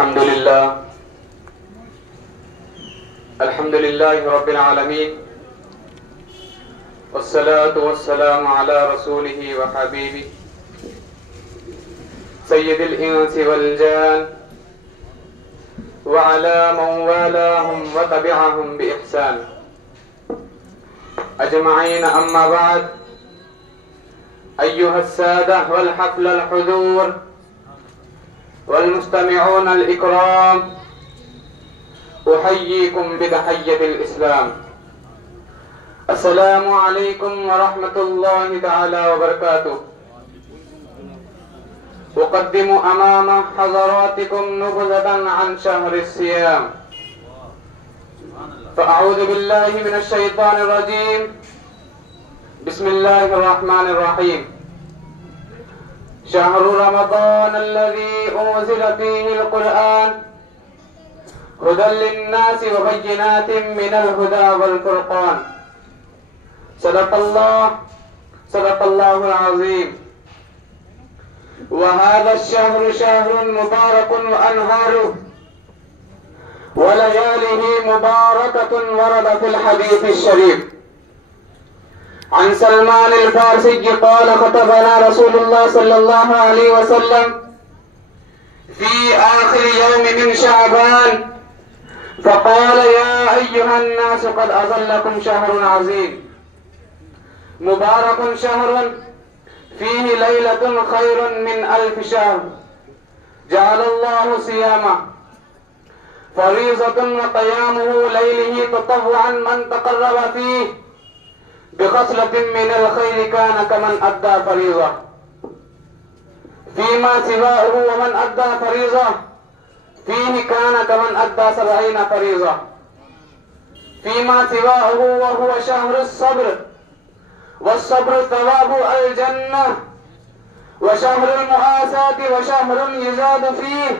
الحمد لله رب العالمين والصلاة والسلام على رسوله وحبيبه سيد الإنس والجان وعلى من والاهم وتبعهم بإحسان أجمعين. أما بعد، أيها السادة والحفل الحضور والمستمعون الإكرام، أحييكم بتحية الإسلام. السلام عليكم ورحمة الله تعالى وبركاته. أقدم أمام حضراتكم نبذة عن شهر الصيام، فأعوذ بالله من الشيطان الرجيم. بسم الله الرحمن الرحيم. شهر رمضان الذي أنزل فيه القرآن هدى للناس وبينات من الهدى والفرقان. صدق الله العظيم. وهذا الشهر شهر مبارك وأنهاره ولياله مباركة ورد في الحديث الشريف عن سلمان الفارسي قال: خطبنا رسول الله صلى الله عليه وسلم في آخر يوم من شعبان فقال: يا أيها الناس قد أظلكم شهر عظيم مبارك، شهر فيه ليلة خير من 1000 شهر، جعل الله صيامه فريضة وقيامه ليله تطوعا، من تقرب فيه بخصلة من الخير كان كمن أدى فريضة فيما سواه، ومن أدى فريضة فيه كان كمن أدى 70 فريضة فيما سواه، وهو شهر الصبر، والصبر ثواب الجنة، وشهر المؤاساة، وشهر يزاد فيه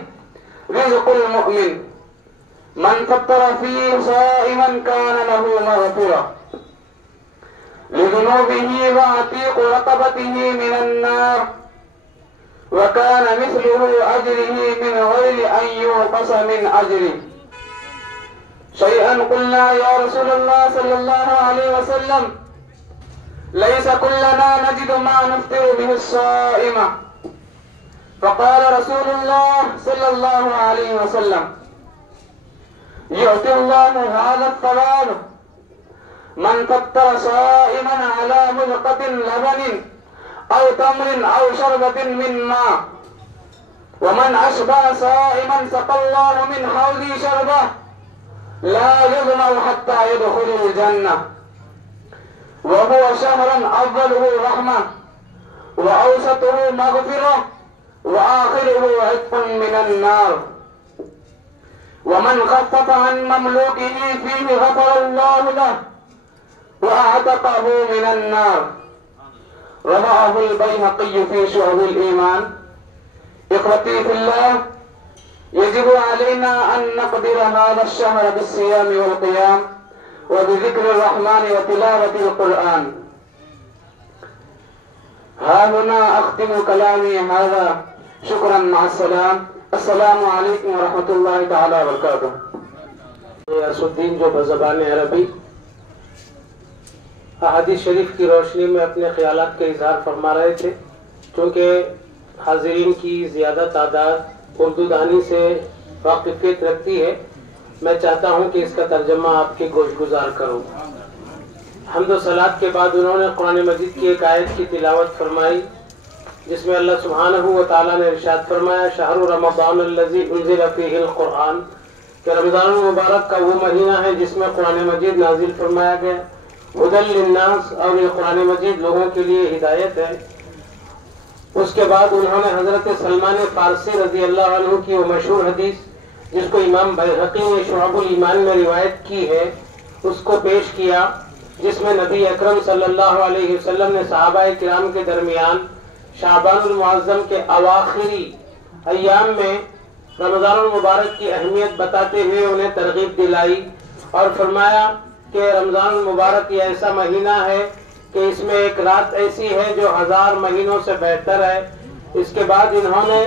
رزق المؤمن، من فطر فيه صائما كان له مغفرة لذنوبه وعتيق رقبته من النار، وكان مثله أجره من غير أن ينقص من أجره شيئا. قلنا: يا رسول الله صلى الله عليه وسلم، ليس كلنا نجد ما نفطر به الصائم. فقال رسول الله صلى الله عليه وسلم: يؤتي الله هذا الثواب من فطر صائما على ملقة لبن أو تمر أو شربة من ماء، ومن أشبع صائما سقى الله من حوضه شربة لا يظمأ حتى يدخل الجنة. وهو شهر أوله رحمة، وأوسطه مغفرة، وآخره عتق من النار. ومن خفف عن مملوكه فيه غفر الله له وأعتقه من النار. رواه البيهقي في شعب الإيمان. إخوتي في الله، يجب علينا أن نقدر هذا الشهر بالصيام والقيام وبذكر الرحمن وتلاوة القرآن. ها هنا أختم كلامي هذا، شكرا، مع السلام. السلام علیکم ورحمۃ اللہ تعالی وبرکاتہ. یاسالدین جو بزبان عربی احادیث شریف کی روشنی میں اپنے خیالات کا اظہار فرما رہے تھے. چونکہ حاضرین کی زیادہ تعداد اردو دانی سے واقفیت رکھتی ہے، میں چاہتا ہوں کہ اس کا ترجمہ آپ کے گوش گزار کروں. حمد و صلات کے بعد انہوں نے قرآن مجید کی ایک آیت کی تلاوت فرمائی، جس میں اللہ سبحانہ و تعالیٰ نے ارشاد فرمایا: شہر رمضان الذی انزل فیہ القرآن، کہ رمضان المبارک کا وہ مہینہ ہے جس میں قرآن مجید نازل فرمایا گیا. ہدی للناس، اور یہ قرآن مجید لوگوں کے لیے ہدایت ہے. اس کے بعد انہوں نے حضرت سلمان فارسی رضی اللہ عنہ کی وہ مشہور حدیث، جس کو امام بیہقی نے شعب الایمان میں روایت کی ہے، اس کو پیش کیا، جس میں نبی اکرم صلی اللہ علیہ وسلم نے صحابہ کرام کے درمیان شعبان المعظم کے اواخری ایام میں رمضان المبارک کی اہمیت بتاتے ہوئے انہیں ترغیب دلائی، اور فرمایا کہ رمضان المبارک یہ ایسا مہینہ ہے کہ اس میں ایک رات ایسی ہے جو 1000 مہینوں سے بہتر ہے. اس کے بعد انہوں نے